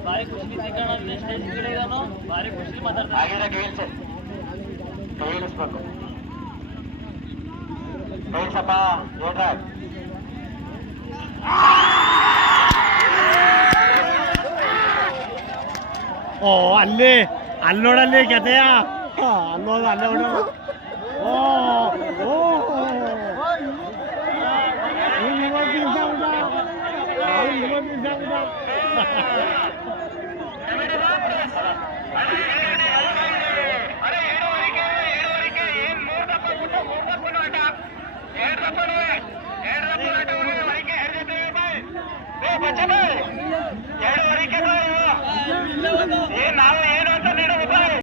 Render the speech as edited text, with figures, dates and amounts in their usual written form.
भारी खुशी स्टेज भारी खुशी ಓ ಅಲ್ಲಿ ನೋಡಲ್ಲಿ ಕತೆಯ ಅಲ್ಲೋದು ಅಲ್ಲೇ ಹೊಡ ಓ ಓ ನಾವು ಏನು